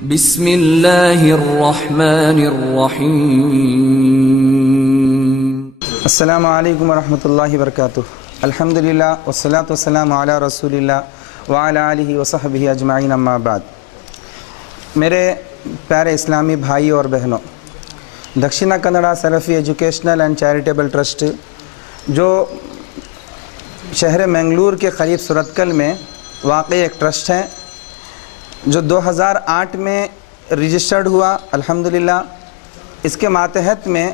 بسم اللہ الرحمن الرحیم۔ السلام علیکم ورحمۃ اللہ وبرکاتہ۔ الحمدللہ والصلاة والسلام علی رسول اللہ وعلی آلہ وصحبہ اجمعین، اما بعد۔ میرے پیارے اسلامی بھائی اور بہنوں، دکشنا کنڑا سرفی ایجوکیشنل اینڈ چیریٹیبل ٹرسٹ جو شہر منگلور کے قریب سورتکل میں واقع ایک ٹرسٹ ہے، جو 2008 میں رجسٹرڈ ہوا الحمدللہ۔ اس کے ماتحت میں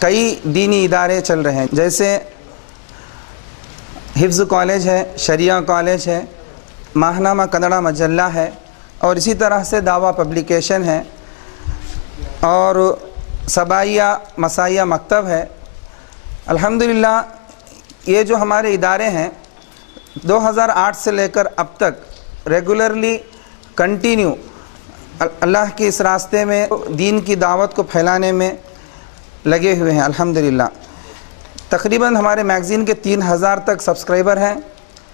کئی دینی ادارے چل رہے ہیں، جیسے حفظ کالج ہے، شریعہ کالج ہے، ماہنامہ کنڑا مجلہ ہے، اور اسی طرح سے دعویٰ پبلیکیشن ہے، اور سبائیہ مسائیہ مکتب ہے۔ الحمدللہ یہ جو ہمارے ادارے ہیں 2008 سے لے کر اب تک ریگولرلی کنٹینیو اللہ کے اس راستے میں دین کی دعوت کو پھیلانے میں لگے ہوئے ہیں الحمدللہ۔ تقریباً ہمارے میگزین کے 3000 تک سبسکرائبر ہیں،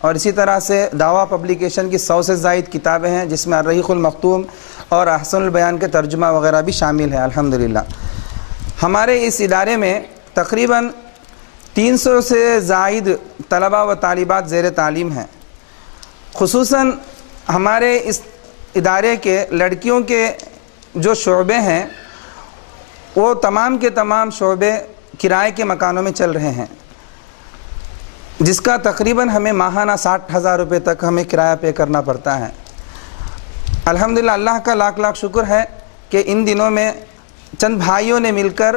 اور اسی طرح سے دعویٰ پبلیکیشن کی 100 سے زائد کتابیں ہیں، جس میں الرحیق المختوم اور احسن البیان کے ترجمہ وغیرہ بھی شامل ہیں الحمدللہ۔ ہمارے اس ادارے میں تقریباً 300 سے زائد طلبہ و طالبات زیر تعلیم ہیں۔ خصوصاً ہمارے اس ادارے کے لڑکیوں کے جو شعبے ہیں وہ تمام کے تمام شعبے کرائے کے مکانوں میں چل رہے ہیں، جس کا تقریباً ہمیں ماہانہ 60,000 روپے تک ہمیں کرایہ پے کرنا پڑتا ہے۔ الحمدللہ اللہ کا لاکھ لاکھ شکر ہے کہ ان دنوں میں چند بھائیوں نے مل کر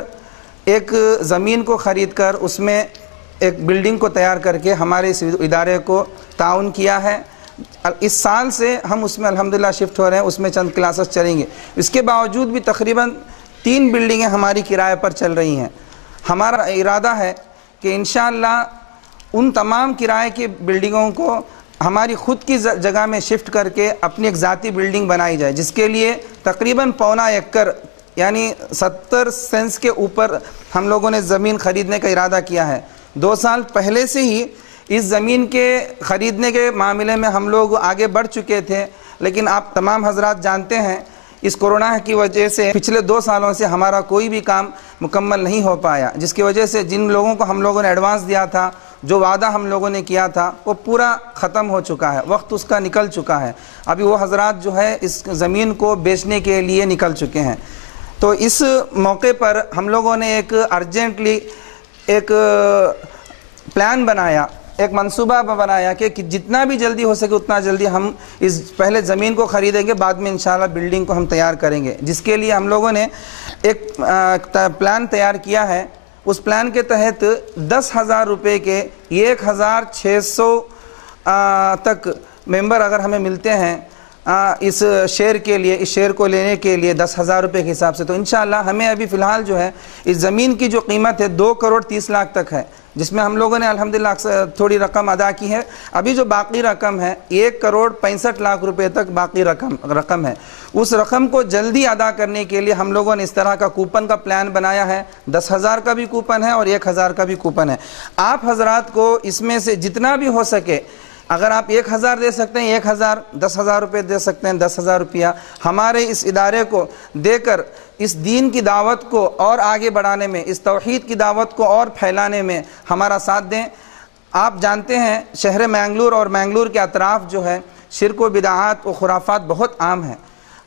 ایک زمین کو خرید کر اس میں ایک بلڈنگ کو تیار کر کے ہمارے اس ادارے کو تعاون کیا ہے۔ اس سال سے ہم اس میں الحمدللہ شفٹ ہو رہے ہیں، اس میں چند کلاسز چلیں گے۔ اس کے باوجود بھی تقریباً 3 بلڈنگیں ہماری کرائے پر چل رہی ہیں۔ ہمارا ارادہ ہے کہ انشاءاللہ ان تمام کرائے کی بلڈنگوں کو ہماری خود کی جگہ میں شفٹ کر کے اپنی ایک ذاتی بلڈنگ بنائی جائے، جس کے لیے تقریباً 1.25 ایکڑ یعنی 70 سینٹس کے اوپر ہم لوگوں نے زمین خریدنے کا ارادہ کیا ہے۔ 2 سال پہلے سے ہی اس زمین کے خریدنے کے معاملے میں ہم لوگ آگے بڑھ چکے تھے، لیکن آپ تمام حضرات جانتے ہیں اس کورونا کی وجہ سے پچھلے 2 سالوں سے ہمارا کوئی بھی کام مکمل نہیں ہو پایا، جس کی وجہ سے جن لوگوں کو ہم لوگوں نے ایڈوانس دیا تھا، جو وعدہ ہم لوگوں نے کیا تھا، وہ پورا ختم ہو چکا ہے، وقت اس کا نکل چکا ہے۔ ابھی وہ حضرات جو ہے اس زمین کو بیچنے کے لیے نکل چکے ہیں۔ تو اس موقع پر ہم لوگوں نے ایک ارجنٹلی ایک پلان بنایا، ایک منصوبہ بنایا کہ جتنا بھی جلدی ہو سکے اتنا جلدی ہم اس پہلے زمین کو خریدیں گے، بعد میں انشاءاللہ بلڈنگ کو ہم تیار کریں گے، جس کے لیے ہم لوگوں نے ایک پلان تیار کیا ہے۔ اس پلان کے تحت 10,000 روپے کے 1,600 تک ممبر اگر ہمیں ملتے ہیں اس شیئر کے لیے، اس شیئر کو لینے کے لیے 10,000 روپے کے حساب سے، تو انشاءاللہ ہمیں ابھی فی الحال جو ہے اس زمین کی جو قیمت ہے 2,30,00,000 تک ہے، جس میں ہم لوگوں نے الحمدللہ تھوڑی رقم ادا کی ہے۔ ابھی جو باقی رقم ہے 1,65,00,000 روپے تک باقی رقم ہے۔ اس رقم کو جلدی ادا کرنے کے لیے ہم لوگوں نے اس طرح کا کوپن کا پلان بنایا ہے۔ 10,000 کا بھی کوپن ہے اور 1,000 کا بھی کوپن ہے۔ آپ حضرات کو اس میں سے جتنا بھی ہو سکے، اگر آپ 1,000 دے سکتے ہیں 1,000، 10,000 روپے دے سکتے ہیں 10,000 روپیہ، ہمارے اس ادارے کو دے کر اس دین کی دعوت کو اور آگے بڑھانے میں، اس توحید کی دعوت کو اور پھیلانے میں ہمارا ساتھ دیں۔ آپ جانتے ہیں شہر منگلور اور منگلور کے اطراف جو ہے شرک و بدعات و خرافات بہت عام ہیں۔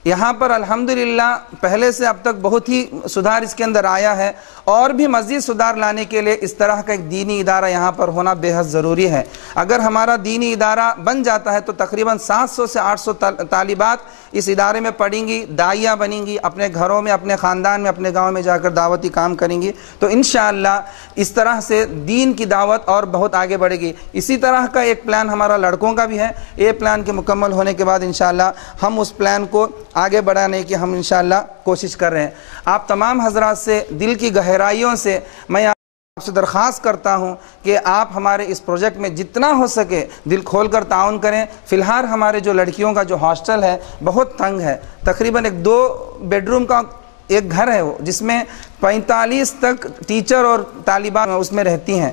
یہاں پر الحمدللہ پہلے سے اب تک بہت ہی سدھار اس کے اندر آیا ہے، اور بھی مزید سدھار لانے کے لیے اس طرح کا ایک دینی ادارہ یہاں پر ہونا بے حد ضروری ہے۔ اگر ہمارا دینی ادارہ بن جاتا ہے تو تقریباً 700 سے 800 طالبات اس ادارے میں پڑھیں گی، داعیہ بنیں گی، اپنے گھروں میں، اپنے خاندان میں، اپنے گاؤں میں جا کر دعوتی کام کریں گی، تو انشاءاللہ اس طرح سے دین کی دعوت اور بہت آگے بڑھے گی۔ اسی طرح کا ایک پلان ہمارا لڑکوں کا بھی ہے۔ یہ پلان کے مکمل ہونے کے بعد انشاءاللہ ہم اس پلان کو آگے بڑھانے کی ہم انشاءاللہ کوشش کر رہے ہیں۔ آپ تمام حضرات سے دل کی گہرائیوں سے میں آپ سے درخواست کرتا ہوں کہ آپ ہمارے اس پروجیکٹ میں جتنا ہو سکے دل کھول کر تعاون کریں۔ فی الحال ہمارے جو لڑکیوں کا جو ہاسٹل ہے بہت تنگ ہے، تقریباً ایک 2 بیڈروم کا ایک گھر ہے وہ، جس میں 45 تک ٹیچر اور طالبات اس میں رہتی ہیں،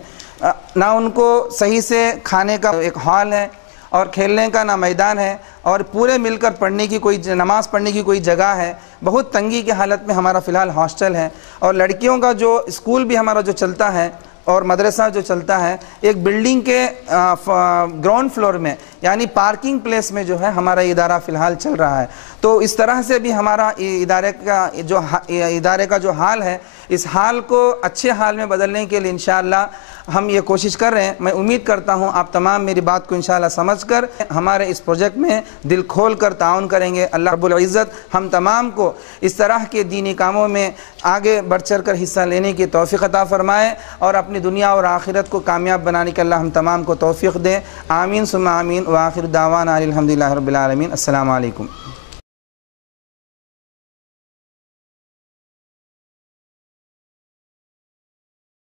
نہ ان کو صحیح سے کھانے کا ایک ہال ہے، اور کھیلنے کا نہ میدان ہے اور پورے مل کر پڑھنے کی کوئی نماز پڑھنے کی کوئی جگہ ہے. بہت تنگی کی حالت میں ہمارا فی الحال ہاسٹل ہے. اور لڑکیوں کا جو اسکول بھی ہمارا جو چلتا ہے اور مدرسہ جو چلتا ہے ایک بلڈنگ کے گراؤنڈ فلور میں یعنی پارکنگ پلیس میں جو ہے ہمارا ادارہ فی الحال چل رہا ہے. تو اس طرح سے بھی ہمارا ادارے کا جو حال ہے اس حال کو اچھے حال میں بدلنے کے لیے انشاءاللہ ہم یہ کوشش کر رہے ہیں. میں امید کرتا ہوں آپ تمام میری بات کو انشاءاللہ سمجھ کر ہمارے اس پروجیکٹ میں دل کھول کر تعاون کریں گے. اللہ رب العزت ہم تمام کو اس طرح کے دینی کاموں میں آگے بڑھ چڑھ کر حصہ لینے کی توفیق عطا فرمائے اور اپنی دنیا اور آخرت کو کامیاب بنانے کے اللہ ہم تمام کو توفیق دے. آمین ثم آمین. وآخر دعوانا الحمدللہ رب العالمین. السلام علیکم.